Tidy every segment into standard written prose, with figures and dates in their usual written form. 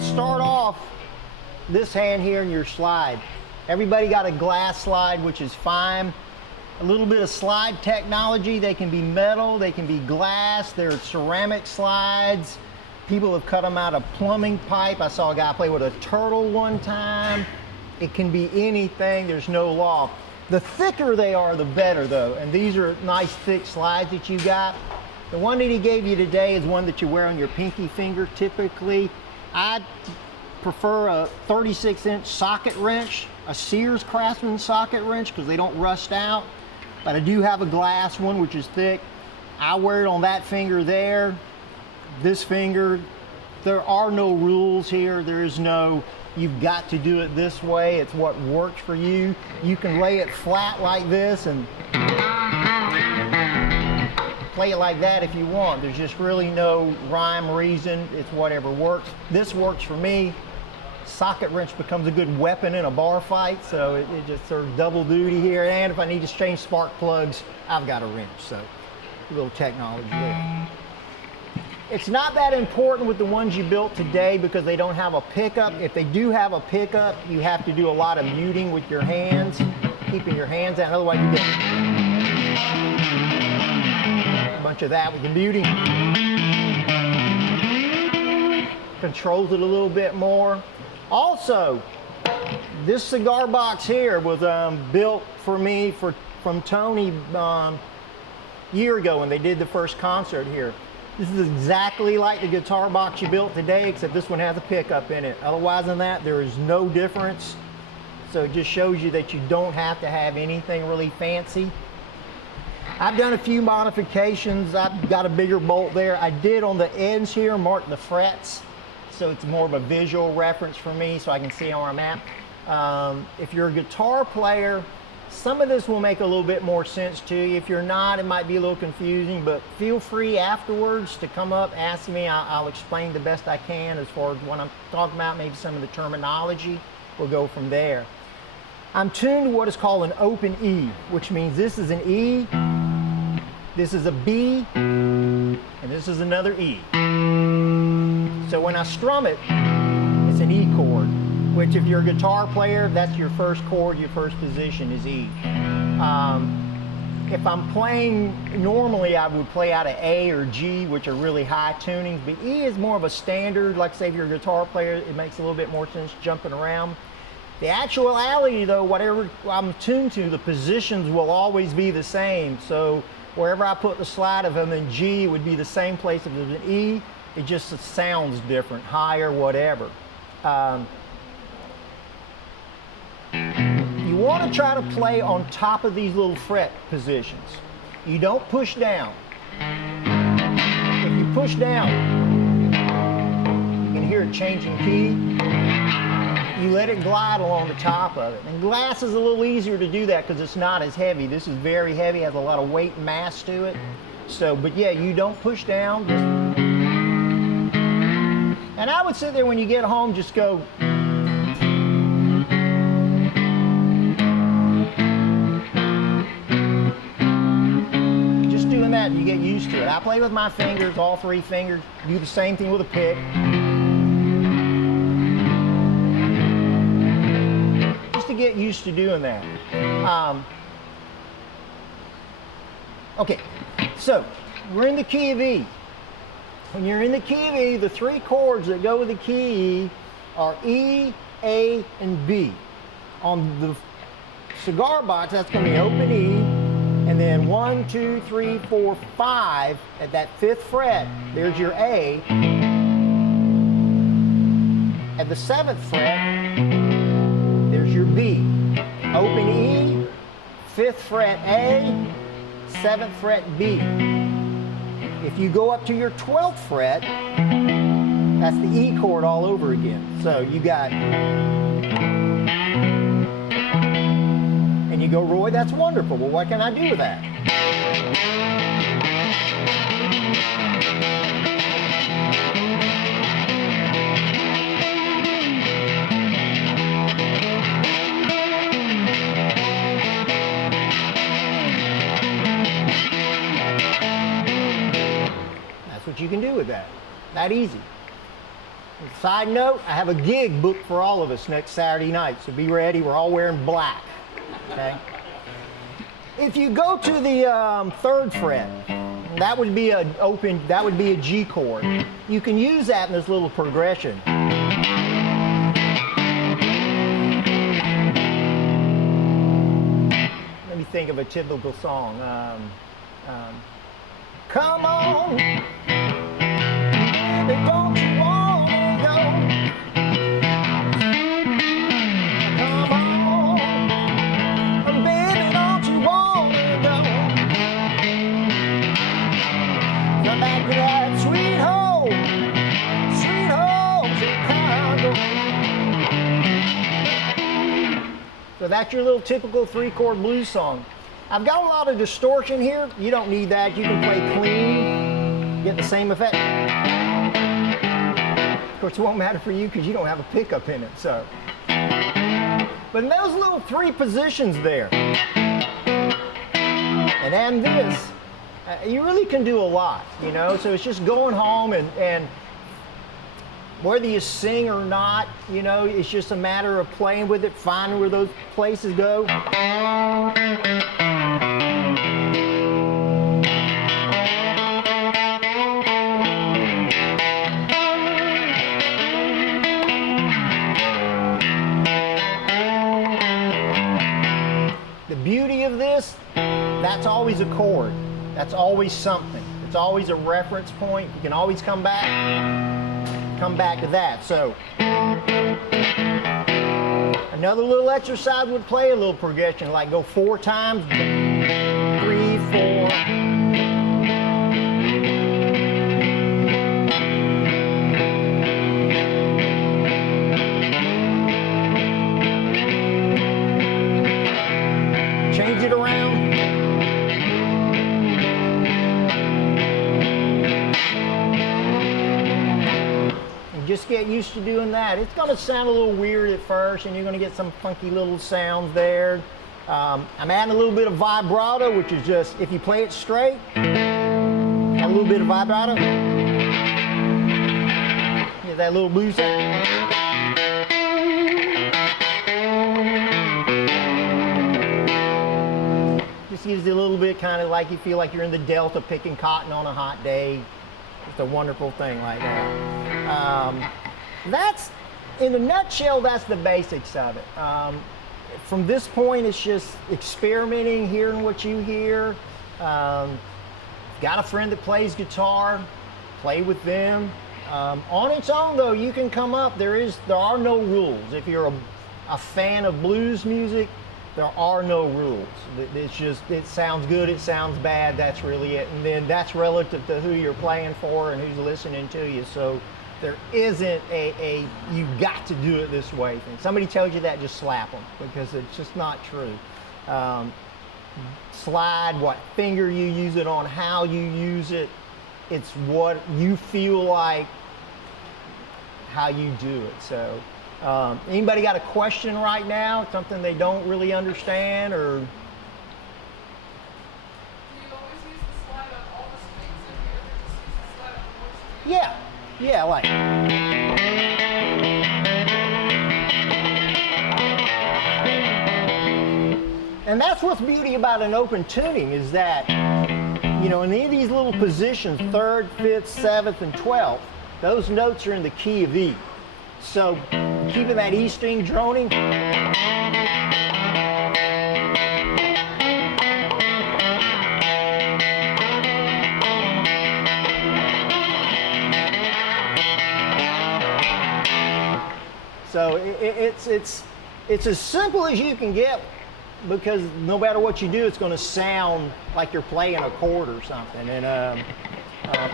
we start off this hand here in your slide. Everybody got a glass slide, which is fine. A little bit of slide technology. They can be metal, they can be glass, they're ceramic slides. People have cut them out of plumbing pipe. I saw a guy play with a turtle one time. It can be anything, there's no law. The thicker they are, the better though. And these are nice thick slides that you got. The one that he gave you today is one that you wear on your pinky finger typically. I prefer a 36-inch socket wrench, a Sears Craftsman socket wrench, because they don't rust out. But I do have a glass one, which is thick. I wear it on that finger there, this finger. There are no rules here. There is no, you've got to do it this way. It's what works for you. You can lay it flat like this and play it like that if you want. There's just really no rhyme, reason. It's whatever works. This works for me. Socket wrench becomes a good weapon in a bar fight, so it just serves double duty here. And if I need to change spark plugs, I've got a wrench, so a little technology there. It's not that important with the ones you built today because they don't have a pickup. If they do have a pickup, you have to do a lot of muting with your hands, keeping your hands out. Otherwise, you get a bunch of that with the muting. Controls it a little bit more. Also, this cigar box here was built for me from Tony a year ago when they did the first concert here. This is exactly like the guitar box you built today, except this one has a pickup in it. Otherwise than that, there is no difference. So it just shows you that you don't have to have anything really fancy. I've done a few modifications. I've got a bigger bolt there. I did on the ends here mark the frets, so it's more of a visual reference for me so I can see where I'm at. If you're a guitar player, some of this will make a little bit more sense to you. If you're not, it might be a little confusing, but feel free afterwards to come up, ask me. I'll explain the best I can as far as what I'm talking about, maybe some of the terminology. We'll go from there. I'm tuned to what is called an open E, which means this is an E, this is a B, and this is another E. So when I strum it, it's an E chord, which if you're a guitar player, that's your first chord, your first position is E. If I'm playing, normally I would play out of A or G, which are really high tunings, but E is more of a standard. Like say if you're a guitar player, it makes a little bit more sense jumping around. The actuality though, whatever I'm tuned to, the positions will always be the same. So wherever I put the slide, if I'm in G, it would be the same place if it was an E. It just sounds different, higher, whatever. You want to try to play on top of these little fret positions. You don't push down. If you push down, you can hear it changing key. You let it glide along the top of it. And glass is a little easier to do that because it's not as heavy. This is very heavy, has a lot of weight and mass to it. So, but yeah, you don't push down. And I would sit there when you get home, just go. Just doing that, you get used to it. I play with my fingers, all three fingers, do the same thing with a pick. Just to get used to doing that. Okay, so we're in the key of E. When you're in the key of E, the three chords that go with the key E are E, A, and B. On the cigar box, that's going to be open E, and then 1, 2, 3, 4, 5, at that 5th fret, there's your A. At the 7th fret, there's your B. Open E, 5th fret A, 7th fret B. If you go up to your 12th fret, that's the E chord all over again. So you got, and you go, Roy, that's wonderful. Well, what can I do with that? What you can do with that. That easy. Side note, I have a gig booked for all of us next Saturday night, so be ready. We're all wearing black, okay? If you go to the 3rd fret, that would be a G chord. You can use that in this little progression. Let me think of a typical song. Come on, baby, don't you wanna go? Come on, baby, don't you wanna go? Come back to that sweet home Chicago. So that's your little typical 3-chord blues song. I've got a lot of distortion here. You don't need that. You can play clean, get the same effect. Of course, it won't matter for you because you don't have a pickup in it. So, but in those little 3 positions there, and then this, you really can do a lot, you know. So it's just going home and whether you sing or not, you know, it's just a matter of playing with it, finding where those places go. The beauty of this, that's always a chord. That's always something. It's always a reference point. You can always come back to that. So another little exercise would play a little progression, like go 4 times, 3, 4. Change it around. Just get used to doing that. It's going to sound a little weird at first, and you're going to get some funky little sounds there. I'm adding a little bit of vibrato, which is just, if you play it straight, a little bit of vibrato. Get that little blues sound. Just gives you a little bit, kind of like you feel like you're in the Delta picking cotton on a hot day. It's a wonderful thing like that. That's, in a nutshell, that's the basics of it. From this point, it's just experimenting, hearing what you hear. Got a friend that plays guitar, play with them. On its own, though, you can come up. There are no rules. If you're a fan of blues music, there are no rules. It's just, it sounds good, it sounds bad, that's really it. And then that's relative to who you're playing for and who's listening to you. So there isn't a you got to do it this way thing. Somebody tells you that, just slap them, because it's just not true. Slide, what finger you use it on, how you use it. It's what you feel like, how you do it. So anybody got a question right now? Something they don't really understand, or? Do you always use the slide on all the strings, or do you ever just use the slide on one string? Yeah, like. And that's what's beauty about an open tuning, is that, you know, in any of these little positions, 3rd, 5th, 7th, and 12th, those notes are in the key of E. So keeping that E string droning. So it's as simple as you can get, because no matter what you do, it's going to sound like you're playing a chord or something. And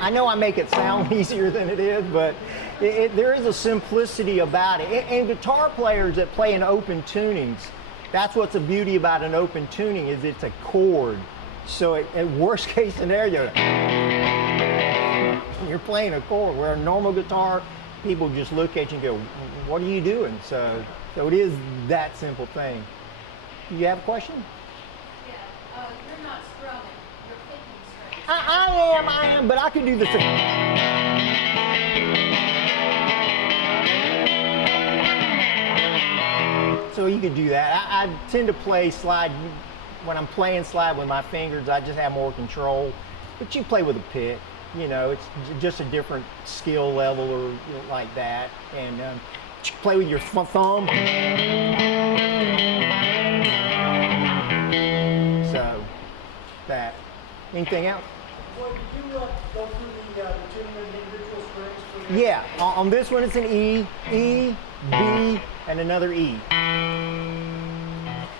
I know I make it sound easier than it is, but there is a simplicity about it. And guitar players that play in open tunings, that's what's the beauty about an open tuning, is it's a chord. So at worst case scenario, you're playing a chord, where a normal guitar, people just look at you and go, what are you doing? So it is that simple thing. You have a question? Yeah, you're not strumming, you're picking strings. I am, but I could do the same. So you could do that. I tend to play slide, when I'm playing slide with my fingers, I just have more control. But you play with a pick, you know, it's just a different skill level or like that. And you play with your thumb. So that. Anything else? Well, did you go through the tuning of the individual strings for the Yeah, on this one it's an E, E, B, and another E.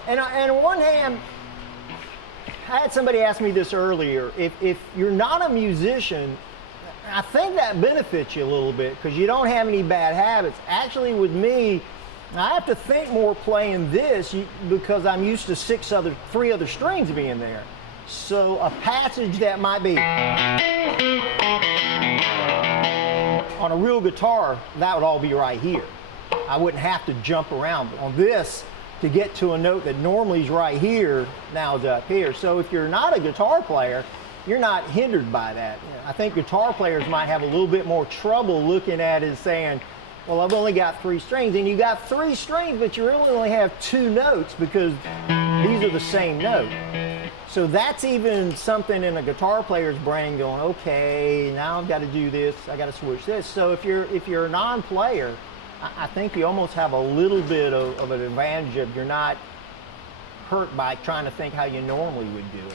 And on one hand, I had somebody ask me this earlier, if you're not a musician, I think that benefits you a little bit because you don't have any bad habits. Actually with me, I have to think more playing this because I'm used to three other strings being there. So a passage that might be on a real guitar, that would all be right here. I wouldn't have to jump around. But on this, to get to a note that normally is right here, now is up here. So if you're not a guitar player, you're not hindered by that. You know, I think guitar players might have a little bit more trouble looking at it and saying, well, I've only got 3 strings. And you got 3 strings, but you really only have 2 notes because these are the same note. So that's even something in a guitar player's brain going, okay, now I've got to do this, I got to switch this. So if you're a non-player, I think you almost have a little bit of an advantage of you're not hurt by trying to think how you normally would do it.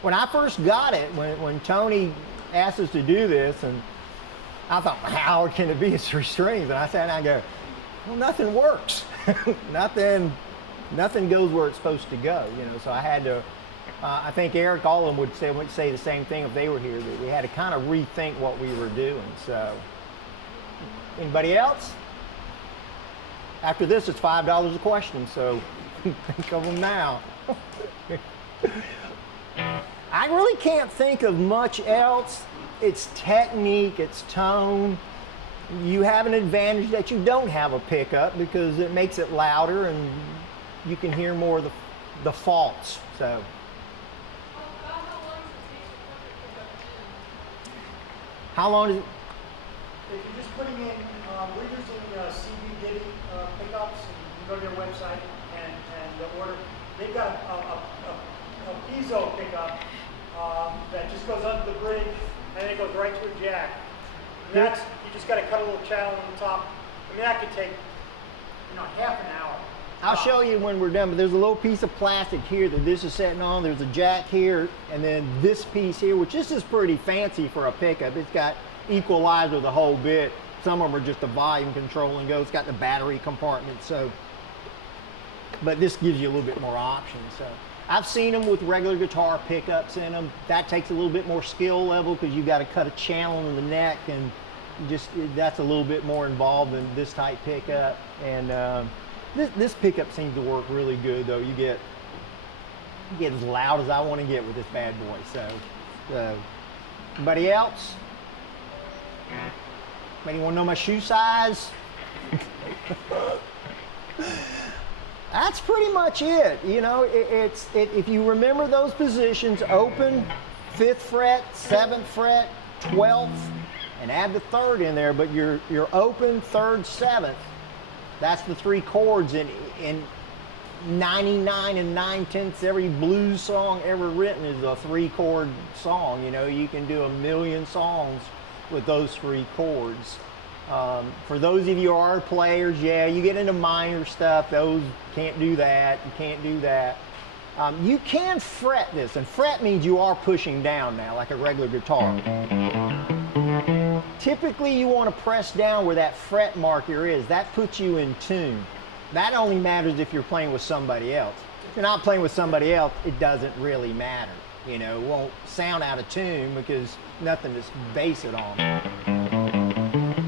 When I first got it, when Tony asked us to do this, and I thought, how hard can it be? It's 3 strings. And I sat down and go, well, nothing works. nothing goes where it's supposed to go, you know. So I had to, I think Eric Allum would say the same thing if they were here, that we had to kind of rethink what we were doing. So, anybody else? After this, it's $5 a question, so think of them now. I really can't think of much else. It's technique, it's tone. You have an advantage that you don't have a pickup because it makes it louder and you can hear more of the faults. So. How long is it? If you're just putting in, we're using cbgitty pickups, and you go to their website and order. They've got a piezo pickup that just goes under the bridge and then it goes right to a jack. And that's, you just got to cut a little channel on the top. I mean, that could take, half an hour. I'll show you when we're done, but there's a little piece of plastic here that this is sitting on. There's a jack here, and then this piece here, which this is pretty fancy for a pickup. It's got equalizer the whole bit. Some of them are just a volume control and go. It's got the battery compartment, so. But this gives you a little bit more options. So I've seen them with regular guitar pickups in them. That takes a little bit more skill level because you got to cut a channel in the neck, and that's a little bit more involved than this type pickup. And this pickup seems to work really good, though. You get as loud as I want to get with this bad boy. So, anybody else? Anybody want to know my shoe size? That's pretty much it. You know, if you remember those positions: open, 5th fret, 7th fret, 12th, and add the 3rd in there. But your open, 3rd, 7th. That's the 3 chords in 99 9/10 every blues song ever written is a 3-chord song. You know, you can do 1,000,000 songs with those 3 chords. For those of you who are players, yeah, you get into minor stuff. Those can't do that. You can't do that. You can fret this, and fret means you are pushing down now, like a regular guitar. Typically, you want to press down where that fret marker is. That puts you in tune. That only matters if you're playing with somebody else. If you're not playing with somebody else, it doesn't really matter. You know, it won't sound out of tune because nothing to base it on.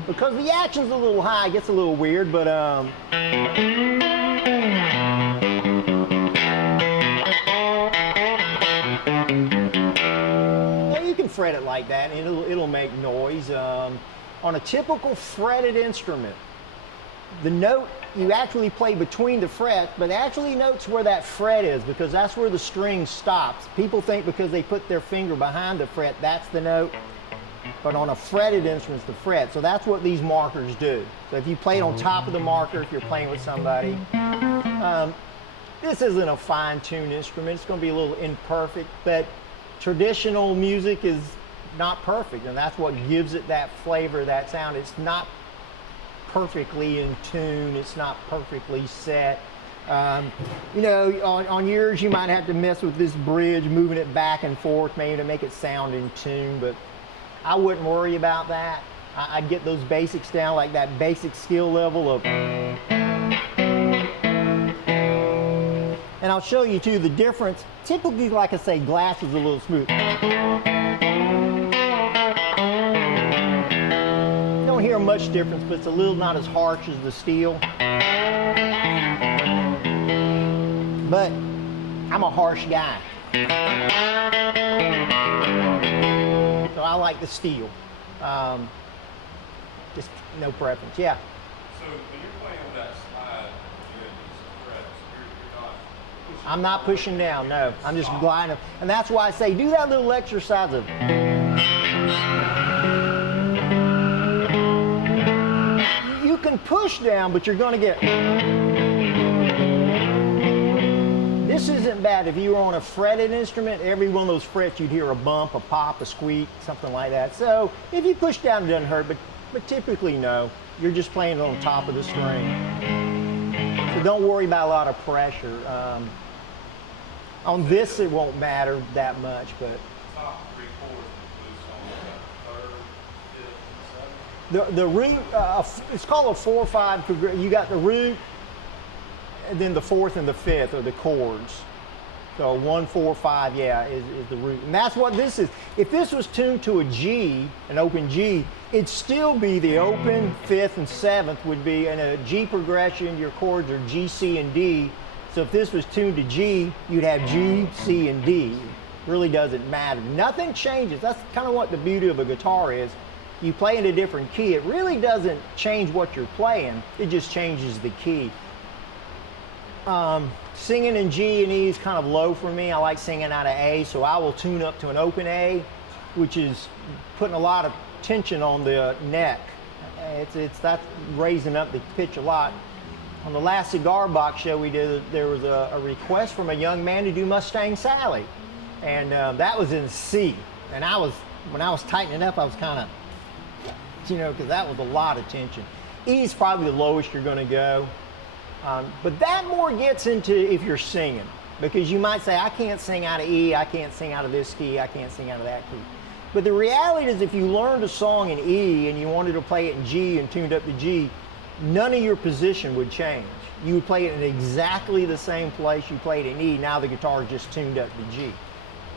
Because the action's a little high, it gets a little weird, but you can fret it like that and it'll make noise. On a typical fretted instrument, the note you actually play between the fret, but actually notes where that fret is because that's where the string stops. People think because they put their finger behind the fret, that's the note. but on a fretted instrument, it's the fret. So that's what these markers do. So if you play it on top of the marker, if you're playing with somebody, this isn't a fine-tuned instrument. It's going to be a little imperfect, but traditional music is not perfect, and that's what gives it that flavor, that sound. It's not perfectly in tune. It's not perfectly set. You know, on yours, you might have to mess with this bridge, moving it back and forth, maybe to make it sound in tune, but I wouldn't worry about that. I'd get those basics down, like that basic skill level of... And I'll show you too the difference. Typically, like I say, glass is a little smooth. Don't hear much difference, but it's a little not as harsh as the steel. But I'm a harsh guy. So I like the steel. Just no preference, yeah. So when you're playing with that slide, you have these frets, you're not pushing. I'm not pushing down, no. I'm just gliding. And that's why I say do that little exercise of... You can push down, but you're going to get... This isn't bad. If you were on a fretted instrument, every one of those frets you'd hear a bump, a pop, a squeak, something like that. So if you push down, it doesn't hurt, but typically no. You're just playing it on top of the string. So don't worry about a lot of pressure. On this, it won't matter that much, but... Top three chords includes on the third, fifth, and seventh. The root, it's called a 4/5 progression. You got the root, and then the fourth and the fifth are the chords. So 1, 4, 5, yeah, is the root. And that's what this is. If this was tuned to a G, an open G, it'd still be the open, fifth, and seventh would be, in a G progression, your chords are G, C, and D. So if this was tuned to G, you'd have G, C, and D. It really doesn't matter. Nothing changes. That's kind of what the beauty of a guitar is. You play in a different key. It really doesn't change what you're playing. It just changes the key. Singing in G and E is kind of low for me. I like singing out of A, so I will tune up to an open A, which is putting a lot of tension on the neck. That's raising up the pitch a lot. On the last Cigar box show we did, there was a request from a young man to do Mustang Sally, and that was in C. And when I was tightening up, I was kind of, you know, because that was a lot of tension. E is probably the lowest you're going to go. But that more gets into if you're singing, because you might say, I can't sing out of E, I can't sing out of this key, I can't sing out of that key. But the reality is, if you learned a song in E and you wanted to play it in G and tuned up to G, none of your position would change. You would play it in exactly the same place you played in E. Now the guitar is just tuned up to G.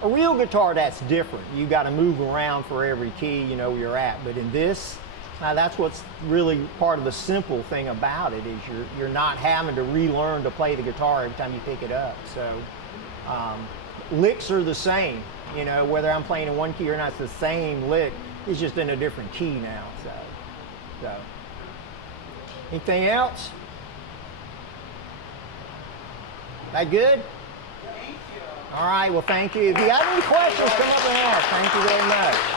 A real guitar, that's different. You got to move around for every key, you know where you're at. But in this, that's what's really part of the simple thing about it, is you're not having to relearn to play the guitar every time you pick it up. So licks are the same, you know, whether I'm playing in one key or not, it's the same lick. It's just in a different key now. So. Anything else? That good? Thank you. All right, well, thank you. If you have any questions, come up and ask. Thank you very much.